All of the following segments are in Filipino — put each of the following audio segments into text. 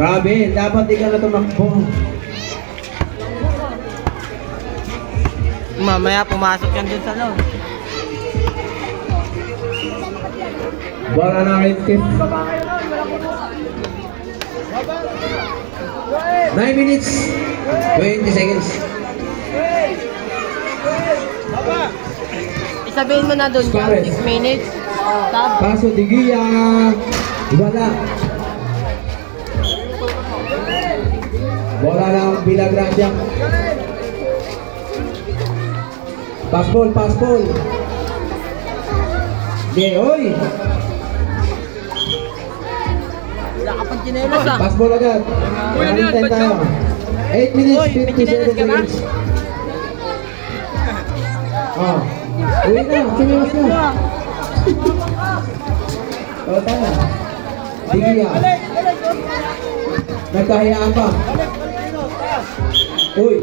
Grabe, dapat di ka na tumakbo. Mamaya pumasok yan dun sa loob. Bola na rin tip. 9 minutes, 20 seconds. Isabihin mo na dun, 6 minutes. Paso di Gia. Wala. Bola ng Villagracia. Pass ball, pass ball. Di, oy. Wala ka pang chinelas ah. Pass ball agad. 10 tayo. 8 minutes, 57 seconds. Oh. Uwi na, chinelas na. O, tayo. Sige ya. Nagkahiyaan pa. Uy.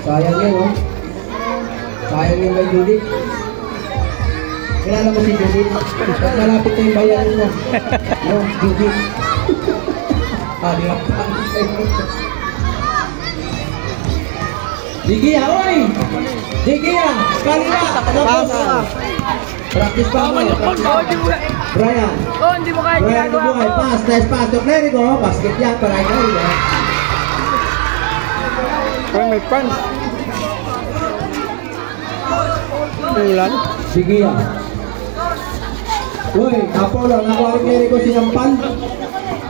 Sayang yan, oh. Sayang yung kay Judith. Kilala mo si Judith? Malapit na yung bayaran mo. No, Judith. Di ba? Digia, oy! Digia! Kalina! Practice pa mo. Brian. Oh, hindi mo kaya ginagawa ko. Pass, nice pass to Clerigo. Basket yan para kay Clerigo. May pants. Ulan. Sige yan. Uy, Apollo, nakuha rin Clerigo sinampal.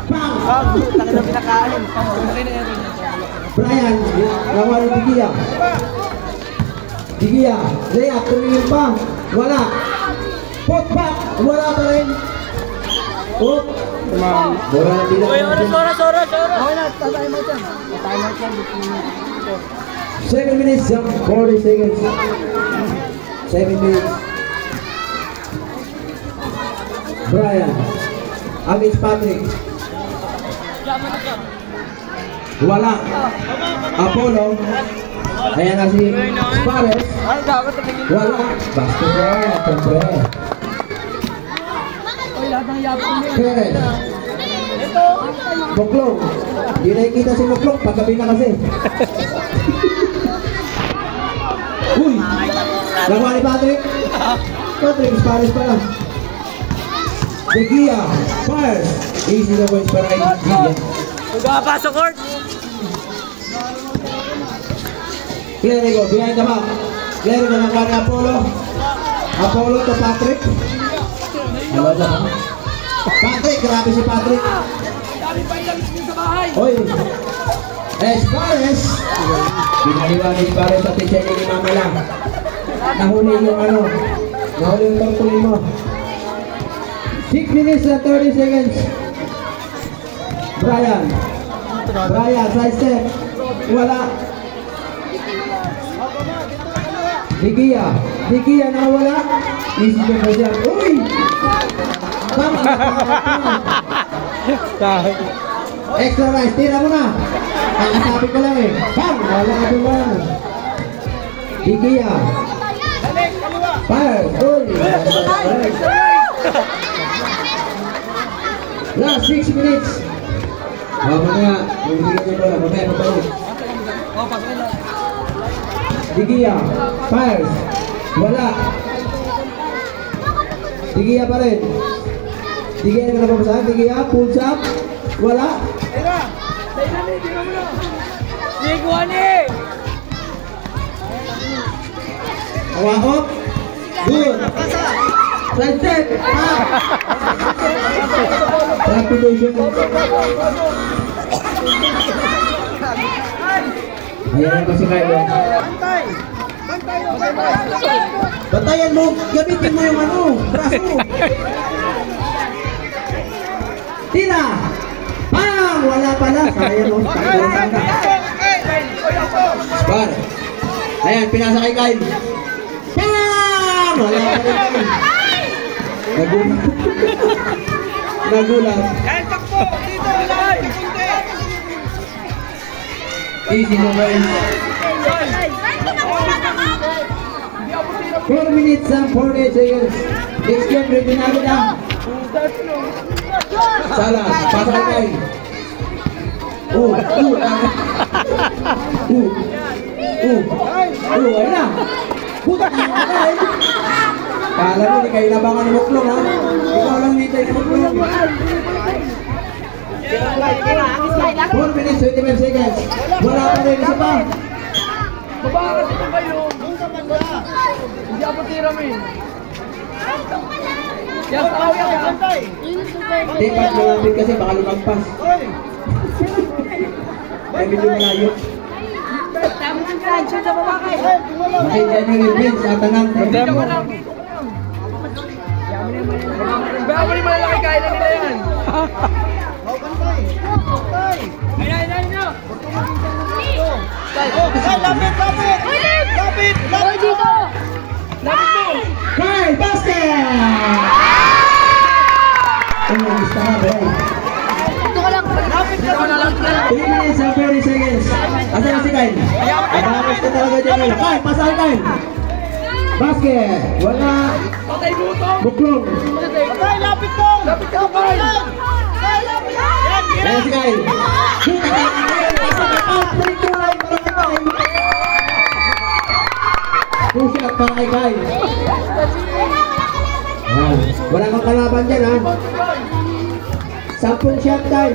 Bang! Taka na pinakain. Brian, nakuha rin Digia. Digia, layup, tumingin pa. Wala. Put back, wala pa rin. Put. Bola na bilang. Uy, oras. Okay na, tatay mo dyan. Tatay mo dyan. 7 minutes, 40 seconds. 7 minutes. Brian. Against Patrick. Wala. Apollo. Ayan na si Suarez. Wala. Basket yan, siyempre. Perez. Moklong. Di nakikita si Moklong, paggabi na kasi. Uy! Lawa ni Patrick. Patrick, Suarez pala. De Gia, fires. Easy na points para kay Gia. Magpapasok court. Clerigo, behind the back. Clerigo ng kanya Apollo. Apollo to Patrick. Hello na. Patrick, grabe si Patrick. Oy. Suarez. Binaliwa ni Suarez at i-check ni Mama lang. Nahuli yung ano. Nahuli yung tangkulin mo. 6 minutes and 30 seconds. Brian. Side step. Wala. Digia nawala. Easy ka ba dyan? Uy! Tama. Extra rice. Tira mo na. Kakasabi ko lang eh. Bang! Wala ka doon. Digia. Fire. Uy! Last 6 minutes. Mamaya. Bumibigyan niyo bola. Mamaya papalog. Digia, fires, wala. Digia pa rin. Digia na napapasahan. Digia, pulls up, wala. Awakot, good. Side step, Rapidation. Ayan kasi kayo. Bantayan mo, gamitin mo yung ano, braso. Tira! Bang! Wala pala. Sayang mo. Spar. Ayan, pinasa kay Kyle. Bang! Wala pala. Nagulat. Nagulat. Kyle, takbo! Dito, live! Easy mo guys. 4 minutes and 48 seconds. Next game, ready na agad. Salas, pasa kay Kyle. Ayun na. Butak na mga kain. Kala mo, hindi kayo nabangan ni Muklong, ha? Ikaw lang dito yung Muklong. 4 minutes, 25 seconds. Wala pa rin, isa pa. Babakat ito kayo. Hindi ako tira mo eh. Yan, tao yan. Hindi, pag malapit kasi baka lumagpas. Ay, medyo malayo. Makita nyo yung wins, atangan. Baka mo rin malalaki kain na nila yan. Ayun nyo. Lapit! Dito! Lapit mo! Kai, basket! Gusto ka, Bray. Dito ka lang. Lapit ka lang. 3 minutes and 30 seconds. Asa na si Kyle? Matapos ka talaga dyan. Kyle, pasahin Kyle. Basket. Wala. Patay buto. Buklong. Patay, lapit mo. Lapit ka pa. Ayan si Kyle. Shoot ka. Push up para kay Kyle. Wala kang kalaban dyan, ha? 10 shot time.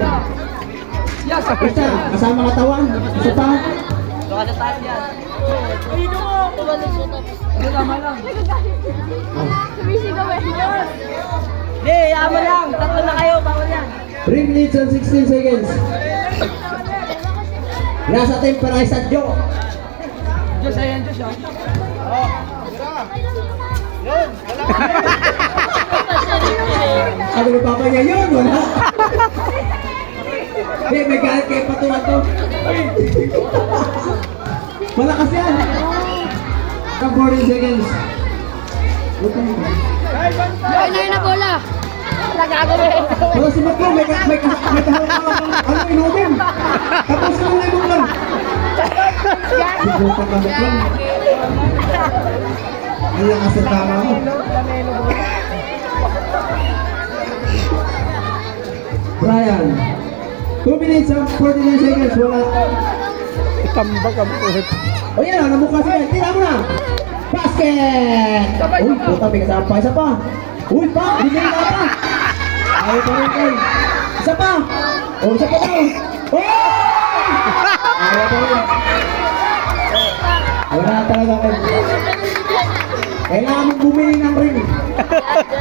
Isa, kasama katawan. Isa pa. Tama lang. Hindi, yaman lang. Tatlo na kayo, bawal yan. 3 minutes and 16 seconds. Nasa time para kay Sadyo. Diyos, ayan, Diyos, ha? Sabi ni Papa niya yun, wala. Hey, may galit kayo patulan to. Malakas yan. 40 seconds. Ayun na bola. Nagagawin. Wala si Maklo, may kahawang ano, inubin. Tapos ka lang yung lang. Sibukan ka Maklo. Ang lakas ng tama mo. Brian. 2 minutes and 49 seconds. Wala. Tambak ang puhit. O yan na, nabukas yan. Tira mo na. Basket! Uy, puta, may kasama pa. Isa pa. Uy, pa. Bigay na pa. Ayaw pa rin kayo. Isa pa. O, isa pa daw. Uy! Ayaw pa rin. Wala talaga kayo. Kailangan mong bumili ng ring.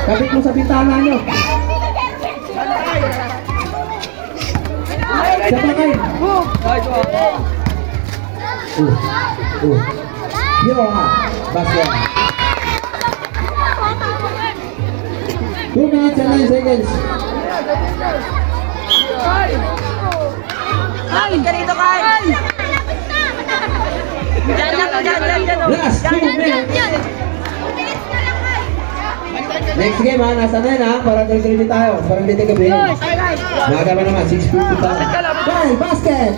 Kapit mo sa bintana nyo. Isa pa kayo. Yo, basket. 2 minutes and 9 seconds. Lapit ka dito, Kyle. Diyan. Last 2 minutes. Next game ha, nasa na yun ha, para tuloy-tuloy tayo, parang dito gabi. Maga pa naman, 6:50 pa. Kyle, basket!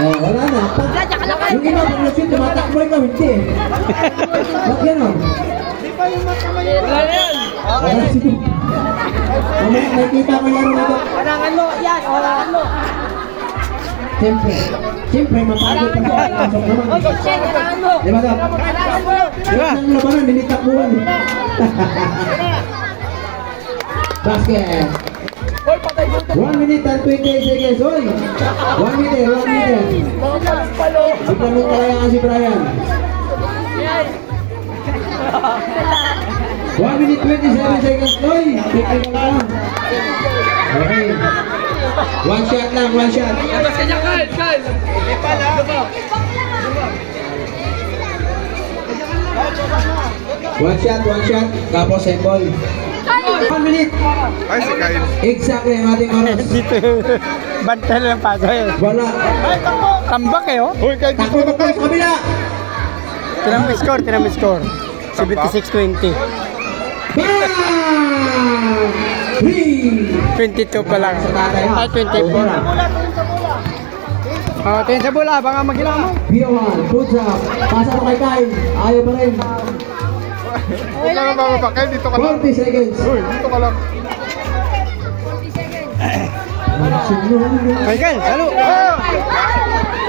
Oh, wala na. Yung iba, pag nag-shoot, tumatakbo ikaw, hindi eh. Ba't gano'n? Wala na yan. Wala sige. Mamaya, nakikita ko laro na ito. Orangan mo, yan, orangan mo. Siyempre, mapagod ka sa pasok naman. Orangan mo. Di ba, Dap? Orangan mo. Lahat ng labanan, dinitakbuhan eh. Basket! Hoy, patay buto. 1 minute and 28 seconds. Oy! 1 minute. Palo. Bigla mo kalayangan si Brian. 1 minute 27 seconds. Oy! Bigla ka. Okay. One shot lang, one shot. Labas ka niya, Kyle. Hindi pala. One shot. Tapos end ball. 1 minute. Ay, si Kyle. Exactly ang ating oras. Dito, bantal lang paso eh. Wala. Tambak eh oh. Uy, Kyle, Takbo sa kabila. Tinang score. 76-20. Bang! 3! 22 pa lang. Sa tatay. Ay, 24. Oh, tingin sa bola, baka magila mo. Biohan, puts up. Pasa mo kay Kyle. Ayaw pa rin. huwag ka na bababa. Kyle, dito ka lang. 40 seconds. Uy, dito ka lang. Michael, salo!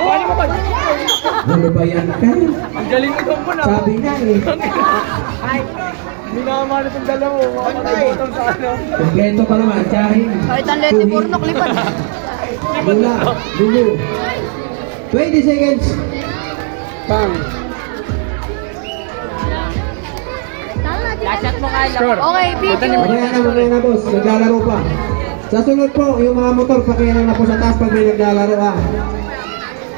Ano mo ba? Ano ba yan, Kyle? Ang galing ito mo na. Sabi nga eh. Hindi naman itong dalawa. Makakalimutan sa ano. Kompleto pa naman, tsahin. Kahit ang leti purnok, lipat. Lula, lulu. 20 seconds. Bang! Lasat mo kaya. Score. Okay, video. Mamaya na boss, naglalaro pa. Sa sunod po, yung mga motor, pakialam na po sa taas pag may naglalaro ah.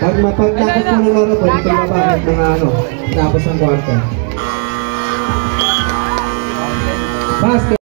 Pag mapagtapos po ng laro po, dito na ba mga ano, tapos ng kwarto. Basket.